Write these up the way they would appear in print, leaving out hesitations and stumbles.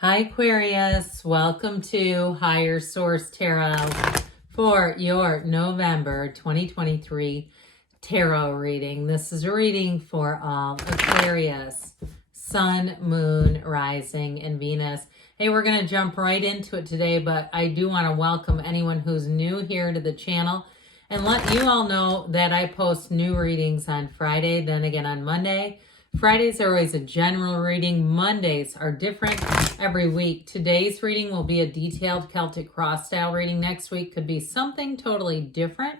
Hi Aquarius, welcome to Higher Source Tarot for your November 2023 tarot reading. This is a reading for all Aquarius, Sun, Moon, Rising, and Venus. Hey, we're going to jump right into it today, but I do want to welcome anyone who's new here to the channel and let you all know that I post new readings on Friday, then again on Monday. Fridays are always a general reading. Mondays are different every week. Today's reading will be a detailed Celtic cross style reading. Next week could be something totally different.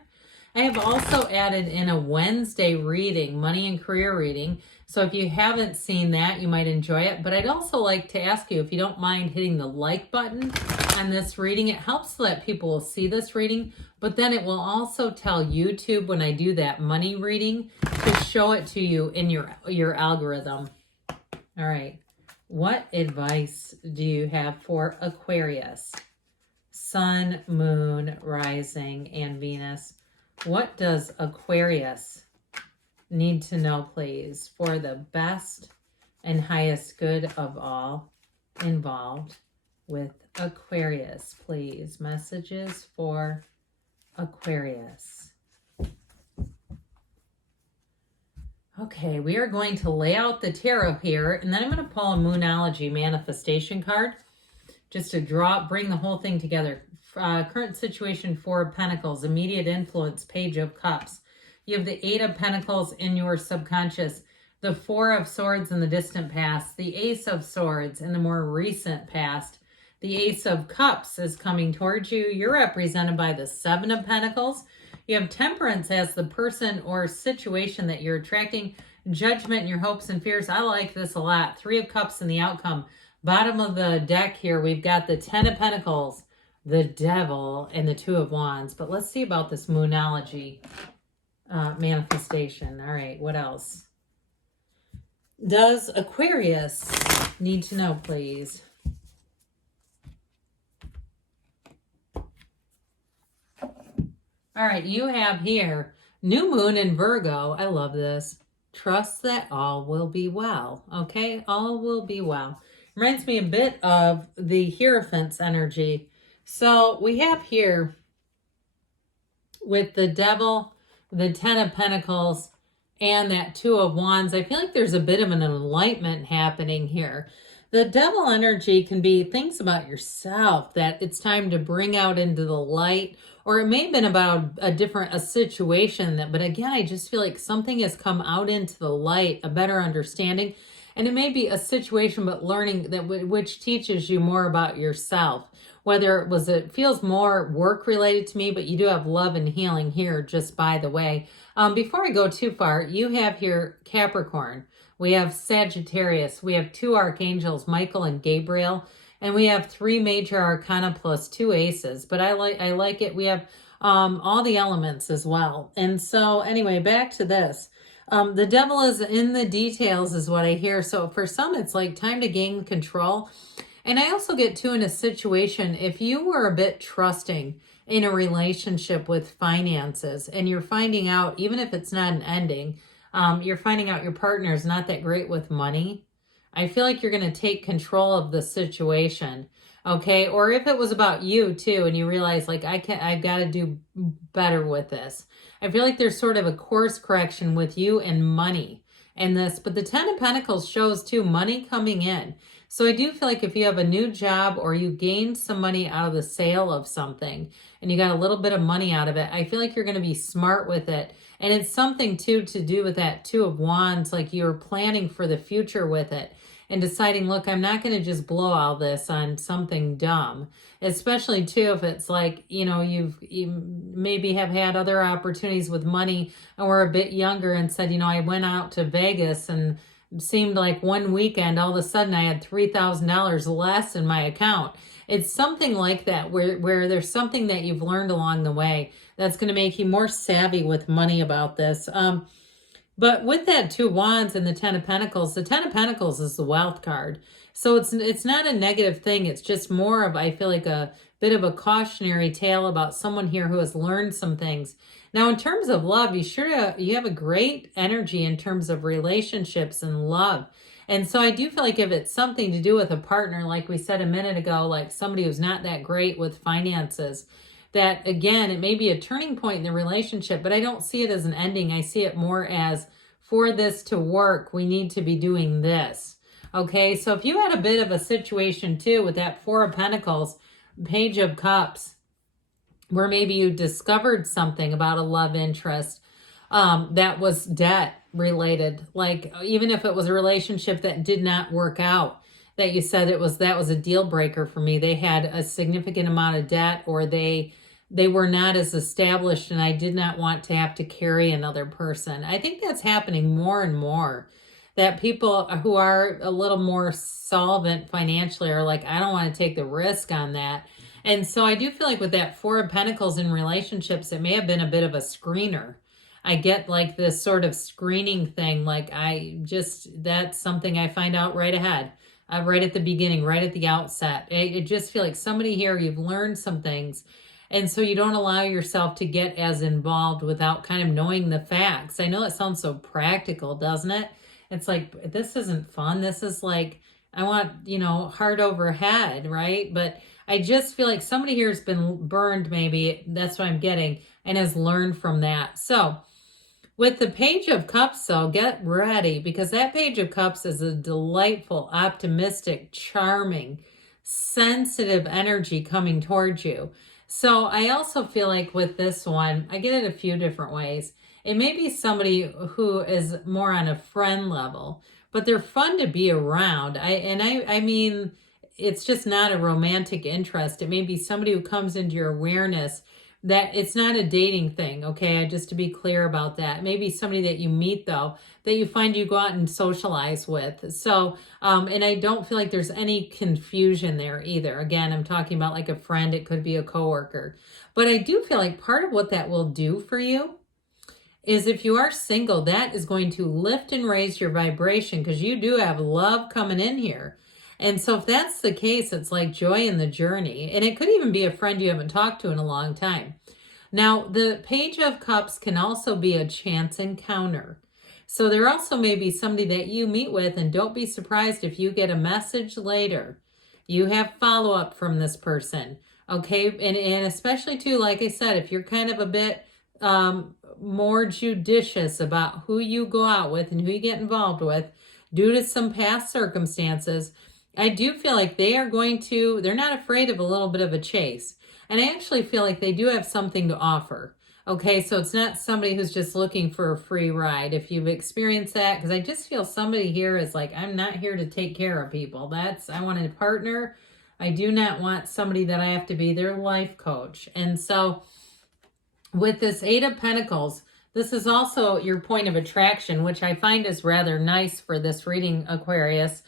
I have also added in a Wednesday reading, money and career reading. So if you haven't seen that, you might enjoy it. But I'd also like to ask you if you don't mind hitting the like button on this reading. It helps so that people will see this reading, but then it will also tell YouTube when I do that money reading to show it to you in your algorithm. All right. What advice do you have for Aquarius? Sun, Moon, Rising, and Venus. What does Aquarius need to know, please, for the best and highest good of all involved with Aquarius, please? Messages for Aquarius. Okay, we are going to lay out the tarot here, and then I'm going to pull a Moonology manifestation card just to bring the whole thing together. Current situation, Four of Pentacles, immediate influence, Page of Cups. You have the Eight of Pentacles in your subconscious, the Four of Swords in the distant past, the Ace of Swords in the more recent past. The Ace of Cups is coming towards you. You're represented by the Seven of Pentacles. You have Temperance as the person or situation that you're attracting, Judgment in your hopes and fears. I like this a lot. Three of Cups in the outcome. Bottom of the deck here, we've got the Ten of Pentacles, the Devil, and the Two of Wands. But let's see about this Moonology manifestation. All right, what else does Aquarius need to know, please? All right, you have here new moon in Virgo. I love this. Trust that all will be well. Okay, all will be well. Reminds me a bit of the Hierophant's energy. So we have here with the Devil, the Ten of Pentacles, and that Two of Wands. I feel like there's a bit of an enlightenment happening here. The Devil energy can be things about yourself that it's time to bring out into the light, or it may have been about a situation but again, I just feel like something has come out into the light, a better understanding, and it may be a situation, but learning that which teaches you more about yourself. Whether it feels more work related to me, but you do have love and healing here, just by the way. Before I go too far, you have here Capricorn. We have Sagittarius. We have two archangels, Michael and Gabriel. And we have three major arcana plus two aces. But I like it. We have all the elements as well. And so anyway, back to this. The devil is in the details is what I hear. So for some, it's like time to gain control. And I also get in a situation, if you were a bit trusting in a relationship with finances and you're finding out, even if it's not an ending, you're finding out your partner is not that great with money, I feel like you're going to take control of the situation. Okay. Or if it was about you too, and you realize like, I've got to do better with this. I feel like there's sort of a course correction with you and money in this, but the Ten of Pentacles shows too money coming in. So I do feel like if you have a new job or you gained some money out of the sale of something and you got a little bit of money out of it, I feel like you're going to be smart with it. And it's something too to do with that Two of Wands, like you're planning for the future with it and deciding, look, I'm not going to just blow all this on something dumb, especially too if it's like, you maybe have had other opportunities with money and were a bit younger and said, I went out to Vegas and seemed like one weekend, all of a sudden I had $3,000 less in my account. It's something like that where there's something that you've learned along the way that's going to make you more savvy with money about this. But with that Two Wands and the Ten of Pentacles, the Ten of Pentacles is the wealth card. So it's not a negative thing. It's just more of, I feel like, a bit of a cautionary tale about someone here who has learned some things. Now, in terms of love, you have a great energy in terms of relationships and love. And so I do feel like if it's something to do with a partner, like we said a minute ago, like somebody who's not that great with finances, that again, it may be a turning point in the relationship, but I don't see it as an ending. I see it more as, for this to work, we need to be doing this. Okay, so if you had a bit of a situation too with that Four of Pentacles, Page of Cups, where maybe you discovered something about a love interest that was debt related, like even if it was a relationship that did not work out, that you said that was a deal breaker for me. They had a significant amount of debt, or they were not as established, and I did not want to have to carry another person. I think that's happening more and more, that people who are a little more solvent financially are like, I don't want to take the risk on that. And so I do feel like with that Four of Pentacles in relationships, it may have been a bit of a screener. I get like this sort of screening thing. Like that's something I find out right ahead, right at the beginning, right at the outset. I just feel like somebody here, you've learned some things. And so you don't allow yourself to get as involved without kind of knowing the facts. I know it sounds so practical, doesn't it? It's like, this isn't fun. This is like, I want, heart over head, right? But I just feel like somebody here has been burned, maybe. That's what I'm getting, and has learned from that. So with the Page of Cups, though, get ready, because that Page of Cups is a delightful, optimistic, charming, sensitive energy coming towards you. So I also feel like with this one, I get it a few different ways. It may be somebody who is more on a friend level, but they're fun to be around. I mean, it's just not a romantic interest. It may be somebody who comes into your awareness, that it's not a dating thing, okay? Just to be clear about that. Maybe somebody that you meet, though, that you find you go out and socialize with. So, and I don't feel like there's any confusion there either. Again, I'm talking about like a friend. It could be a coworker. But I do feel like part of what that will do for you is, if you are single, that is going to lift and raise your vibration, because you do have love coming in here. And so if that's the case, it's like joy in the journey. And it could even be a friend you haven't talked to in a long time. Now, the Page of Cups can also be a chance encounter. So there also may be somebody that you meet with, and don't be surprised if you get a message later. You have follow-up from this person, okay? And especially too, like I said, if you're kind of a bit more judicious about who you go out with and who you get involved with due to some past circumstances, I do feel like they're not afraid of a little bit of a chase. And I actually feel like they do have something to offer. Okay, so it's not somebody who's just looking for a free ride. If you've experienced that, because I just feel somebody here is like, I'm not here to take care of people. I want a partner. I do not want somebody that I have to be their life coach. And so with this Eight of Pentacles, this is also your point of attraction, which I find is rather nice for this reading, Aquarius.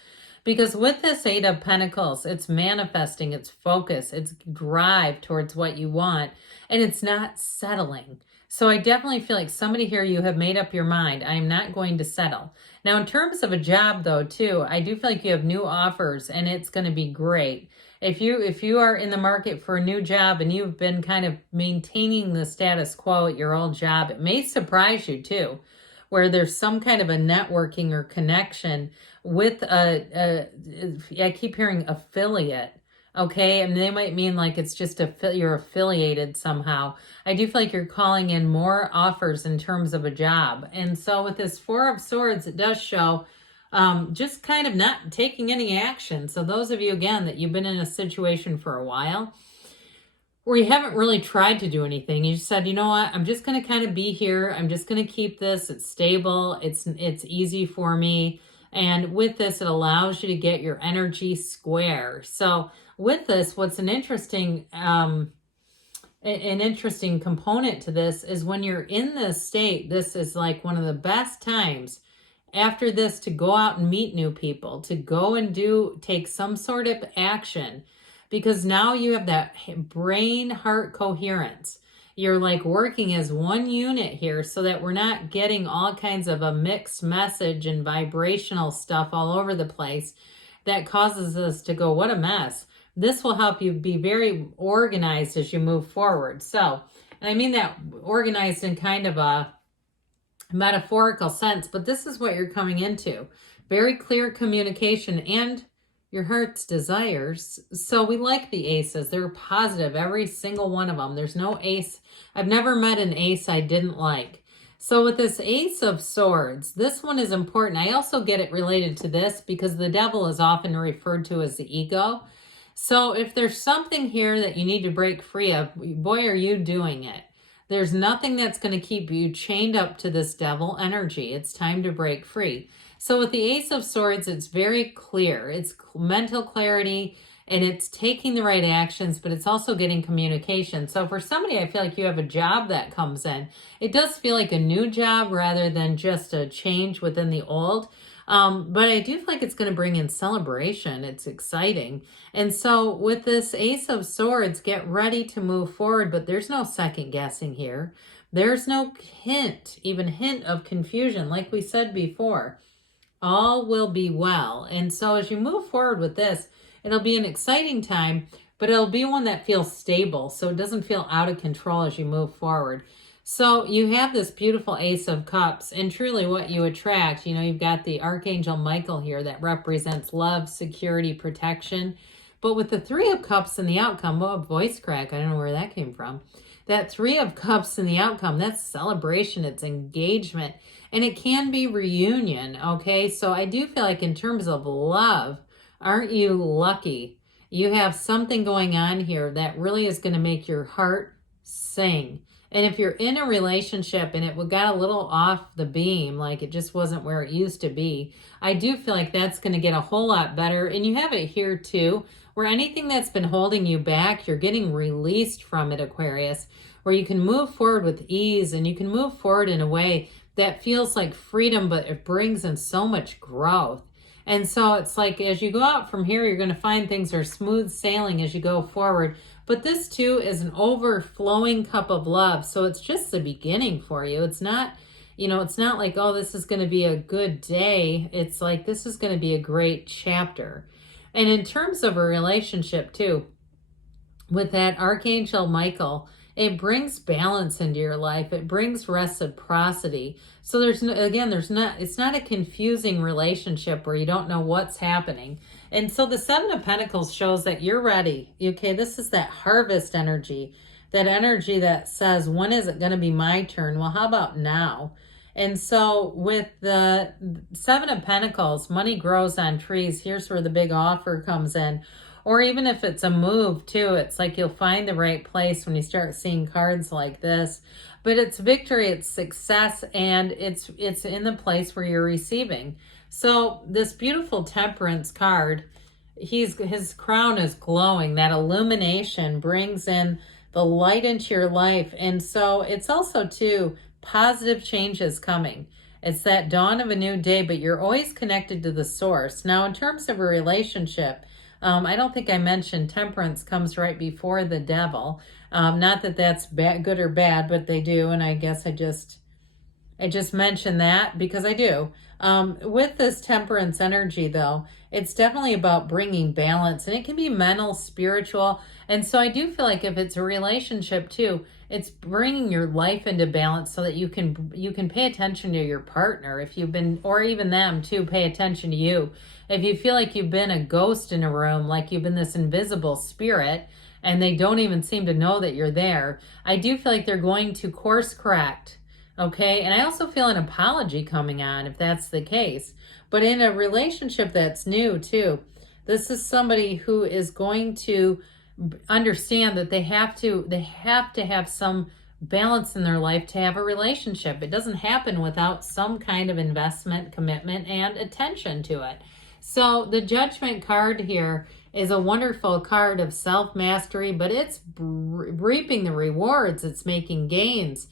Because with this Eight of Pentacles, it's manifesting, it's focus, it's drive towards what you want, and it's not settling. So I definitely feel like somebody here, you have made up your mind, I'm not going to settle. Now, in terms of a job, though, too, I do feel like you have new offers, and it's going to be great. If you are in the market for a new job and you've been kind of maintaining the status quo at your old job, it may surprise you, too, where there's some kind of a networking or connection with I keep hearing affiliate, okay? And they might mean like it's just you're affiliated somehow. I do feel like you're calling in more offers in terms of a job. And so with this Four of Swords, it does show just kind of not taking any action. So those of you, again, that you've been in a situation for a while where you haven't really tried to do anything. You just said, you know what, I'm just going to kind of be here. I'm just going to keep this. It's stable. It's easy for me. And with this, it allows you to get your energy square. So with this, what's an interesting component to this is when you're in this state, this is like one of the best times after this to go out and meet new people, to go and take some sort of action, because now you have that brain-heart coherence. You're like working as one unit here, so that we're not getting all kinds of a mixed message and vibrational stuff all over the place that causes us to go, what a mess. This will help you be very organized as you move forward. So, and I mean that organized in kind of a metaphorical sense, but this is what you're coming into. very clear communication, and your heart's desires. So we like the aces. They're positive, every single one of them. There's no ace. I've never met an ace I didn't like. So with this Ace of Swords, this one is important. I also get it related to this because the devil is often referred to as the ego. So if there's something here that you need to break free of, boy, are you doing it. There's nothing that's going to keep you chained up to this devil energy. It's time to break free. So with the Ace of Swords, it's very clear. It's mental clarity and it's taking the right actions, but it's also getting communication. So for somebody, I feel like you have a job that comes in. It does feel like a new job rather than just a change within the old. But I do feel like it's going to bring in celebration. It's exciting. And so with this Ace of Swords, get ready to move forward, but there's no second guessing here. There's no even hint of confusion, like we said before. All will be well. And so as you move forward with this, it'll be an exciting time, but it'll be one that feels stable, so it doesn't feel out of control as you move forward. So you have this beautiful Ace of Cups, and truly what you attract, you've got the Archangel Michael here that represents love, security, protection. But with the Three of Cups in the outcome, oh, voice crack, I don't know where that came from. That Three of Cups in the outcome, that's celebration, it's engagement, and it can be reunion, okay? So I do feel like in terms of love, aren't you lucky? You have something going on here that really is going to make your heart sing. And if you're in a relationship and it got a little off the beam, like it just wasn't where it used to be, I do feel like that's going to get a whole lot better. And you have it here too, where anything that's been holding you back, you're getting released from it, Aquarius, where you can move forward with ease and you can move forward in a way that feels like freedom, but it brings in so much growth. And so it's like as you go out from here, you're going to find things are smooth sailing as you go forward. But this too is an overflowing cup of love. So it's just the beginning for you. It's not, it's not like, oh, this is going to be a good day. It's like, this is going to be a great chapter. And in terms of a relationship too, with that Archangel Michael, it brings balance into your life. It brings reciprocity. So it's not a confusing relationship where you don't know what's happening. And so the Seven of Pentacles shows that you're ready. Okay, this is that harvest energy, that energy that says, when is it going to be my turn? Well, how about now? And so with the Seven of Pentacles, money grows on trees. Here's where the big offer comes in. Or even if it's a move too, it's like you'll find the right place when you start seeing cards like this. But it's victory, it's success, and it's in the place where you're receiving. So this beautiful Temperance card, his crown is glowing. That illumination brings in the light into your life. And so it's also too positive changes coming. It's that dawn of a new day, but you're always connected to the source. Now, in terms of a relationship, I don't think I mentioned Temperance comes right before the Devil. Not that that's good or bad, but they do. And I guess I just mentioned that because I do. With this Temperance energy, though, it's definitely about bringing balance, and it can be mental, spiritual. And so I do feel like if it's a relationship too, it's bringing your life into balance so that you can pay attention to your partner if you've been, or even them too, pay attention to you. If you feel like you've been a ghost in a room, like you've been this invisible spirit, and they don't even seem to know that you're there, I do feel like they're going to course correct. Okay, and I also feel an apology coming on if that's the case. But in a relationship that's new too, this is somebody who is going to understand that they have to have some balance in their life to have a relationship. It doesn't happen without some kind of investment, commitment, and attention to it. So the Judgment card here is a wonderful card of self-mastery, but it's reaping the rewards. It's making gains.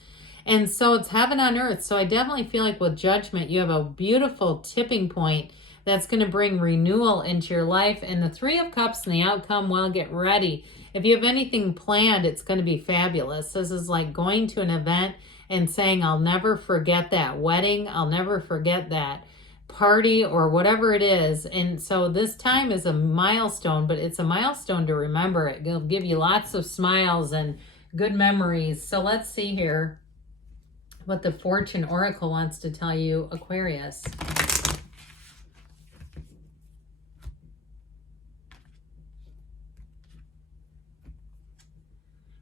And so it's heaven on earth. So I definitely feel like with Judgment, you have a beautiful tipping point that's going to bring renewal into your life. And the Three of Cups and the outcome, well, get ready. If you have anything planned, it's going to be fabulous. This is like going to an event and saying, I'll never forget that wedding. I'll never forget that party or whatever it is. And so this time is a milestone, but it's a milestone to remember. It'll give you lots of smiles and good memories. So let's see here what the Fortune Oracle wants to tell you, Aquarius.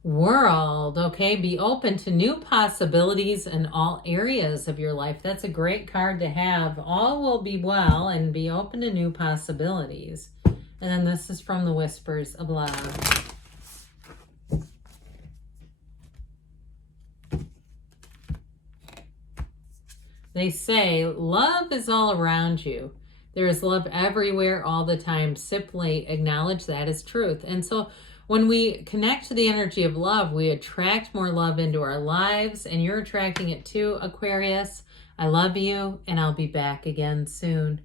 World, okay? Be open to new possibilities in all areas of your life. That's a great card to have. All will be well, and be open to new possibilities. And then this is from the Whispers of Love. They say, love is all around you. There is love everywhere all the time. Simply acknowledge that as truth. And so when we connect to the energy of love, we attract more love into our lives, and you're attracting it too, Aquarius. I love you, and I'll be back again soon.